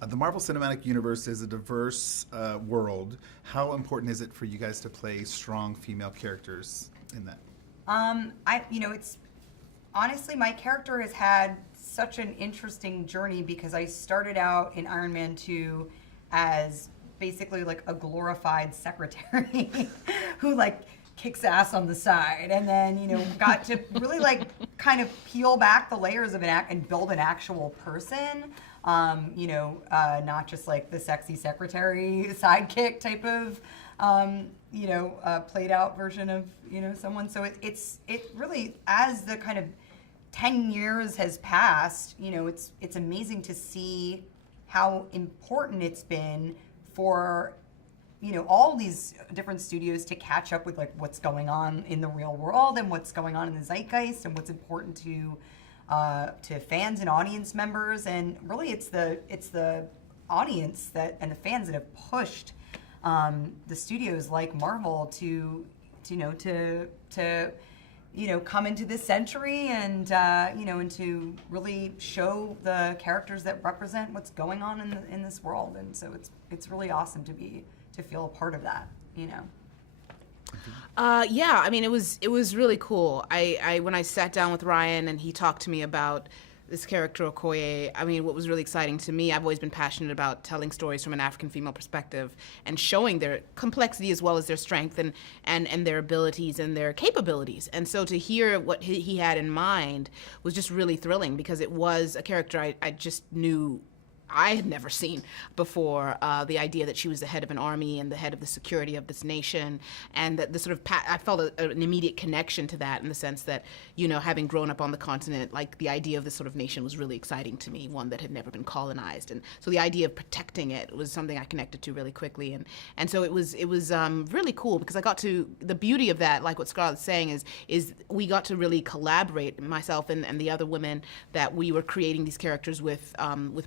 The Marvel Cinematic Universe is a diverse world. How important is it for you guys to play strong female characters in that? It's honestly, my character has had such an interesting journey because I started out in Iron Man 2 as basically like a glorified secretary who like kicks ass on the side, and then got to really like kind of peel back the layers of and build an actual person. Not just like the sexy secretary sidekick type of played out version of someone. So it really, as the kind of 10 years has passed, it's amazing to see how important it's been for all these different studios to catch up with like what's going on in the real world and what's going on in the zeitgeist and what's important to fans and audience members. And really it's the audience and the fans that have pushed the studios like Marvel to come into this century and and to really show the characters that represent what's going on in this world. And so it's really awesome to feel a part of that. Yeah, I mean, it was really cool. I when I sat down with Ryan and he talked to me about this character Okoye, I mean, what was really exciting to me, I've always been passionate about telling stories from an African female perspective and showing their complexity as well as their strength and their abilities and their capabilities. And so to hear what he had in mind was just really thrilling because it was a character I just knew I had never seen before. The idea that she was the head of an army and the head of the security of this nation, and that the sort of I felt an immediate connection to that in the sense that having grown up on the continent, like the idea of this sort of nation was really exciting to me, one that had never been colonized, and so the idea of protecting it was something I connected to really quickly, and so it was really cool because I got to the beauty of that, like what Scarlett's saying is we got to really collaborate, myself and the other women that we were creating these characters with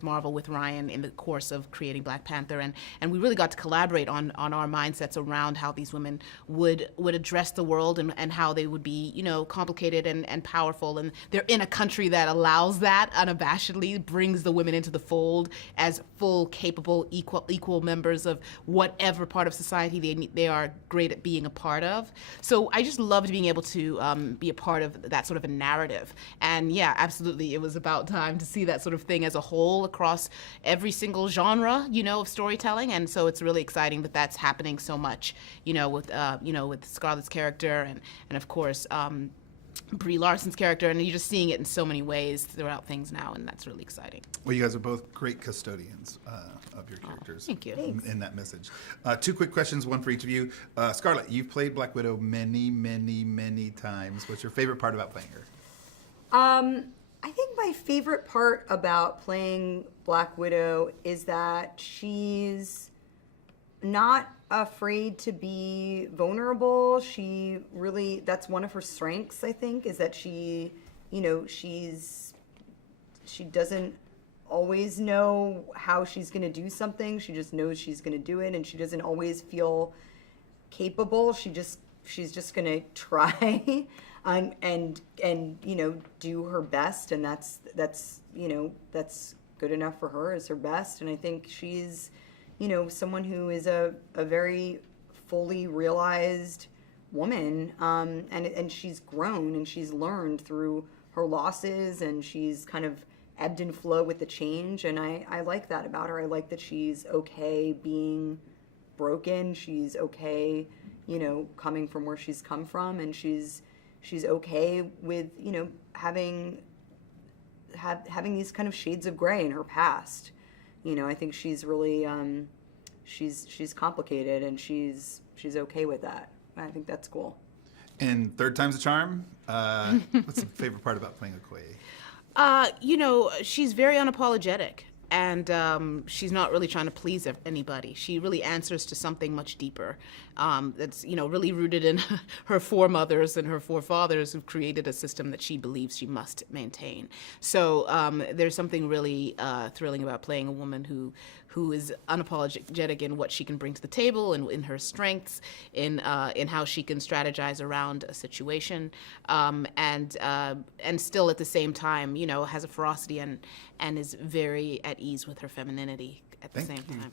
Marvel, with Ryan in the course of creating Black Panther, and we really got to collaborate on our mindsets around how these women would address the world and how they would be complicated and powerful, and they're in a country that allows that unabashedly, brings the women into the fold as full, capable, equal members of whatever part of society they are great at being a part of. So I just loved being able to be a part of that sort of a narrative, and yeah, absolutely, it was about time to see that sort of thing as a whole across every single genre, of storytelling. And so it's really exciting that that's happening so much, with Scarlett's character and of course, Brie Larson's character, and you're just seeing it in so many ways throughout things now, and that's really exciting. Well, you guys are both great custodians of your characters. Thank you. In that message. Two quick questions, one for each of you. Scarlett, you've played Black Widow many, many, many times. What's your favorite part about playing her? I think my favorite part about playing Black Widow is that she's not afraid to be vulnerable. She really, that's one of her strengths, I think, is that she doesn't always know how she's going to do something. She just knows she's going to do it, and she doesn't always feel capable. She's just going to try. And do her best, and that's good enough for her as her best. And I think she's someone who is a very fully realized woman, and she's grown and she's learned through her losses, and she's kind of ebbed and flowed with the change, and I like that about her. I like that she's okay being broken. She's okay coming from where she's come from, and she's okay with having these kind of shades of gray in her past. I think she's really she's complicated, and she's okay with that. I think that's cool. And third time's a charm. What's the favorite part about playing Okoye? She's very unapologetic. And she's not really trying to please anybody. She really answers to something much deeper. That's really rooted in her foremothers and her forefathers who've created a system that she believes she must maintain. So there's something really thrilling about playing a woman who is unapologetic in what she can bring to the table, and in her strengths, in how she can strategize around a situation, and still at the same time, has a ferocity and is very at ease with her femininity at the same time.